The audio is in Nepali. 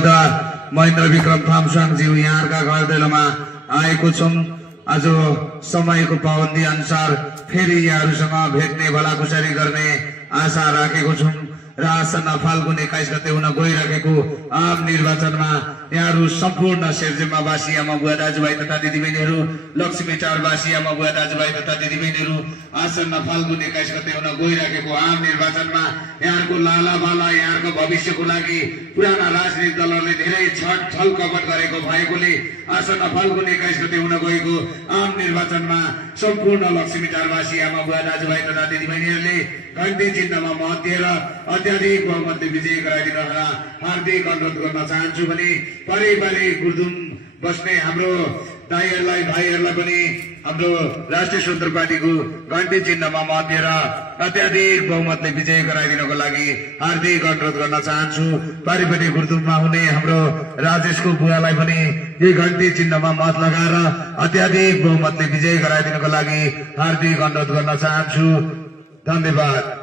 हवलदार महेन्द्र विक्रम थामसाङज्यू यहाँका घर दैलोमा आएको छौं। आज समयको पाबन्दी अनुसार फेरि यहाँहरूसँग भेट्ने भलाकुसारी गर्ने आशा राखेको छौं र आसन्न फाल्गुन 21 गते हुन गइरहेको आम निर्वाचनमा यहाँहरू सम्पूर्ण शेरजेमावासी आमा बुवा दाजुभाइ तथा दिदीबहिनीहरू, लक्ष्मीटारवासी आमा बुवा दाजुभाइ तथा दिदीबहिनीहरू आसन्न फाल्गुन 21 गते हुन गइरहेको आम निर्वाचनमा यहाँहरूको लालाबाला यहाँहरूको भविष्यको लागि पुराना राजनीतिक दलहरूले धेरै छल कपट गरेको भएकोले आसन्न फाल्गुन 21 गते हुन गएको आम निर्वाचनमा सम्पूर्ण लक्ष्मीटारवासी आमा बुवा दाजुभाइ तथा दिदीबहिनीहरूले घण्टी चिन्हमा मत दिएर अत्याधिक बहुमतले विजय गराइदिन हार्दिक अनुरोध गर्न चाहन्छु भने परिवारी गुर्दुम बस्ने हाम्रो दाइहरूलाई भाइहरूलाई पनि हाम्रो राष्ट्रिय स्वतन्त्र पार्टीको घण्टी चिन्हमा मत दिएर अत्याधिक बहुमतले विजय गराइदिनको लागि हार्दिक अनुरोध गर्न चाहन्छु। परिवारी गुर्दुममा हुने हाम्रो राजेशको बुवालाई पनि यही घण्टी चिन्हमा मत लगाएर अत्याधिक बहुमतले विजय गराइदिनको लागि हार्दिक अनुरोध गर्न चाहन्छु। धन्यवाद।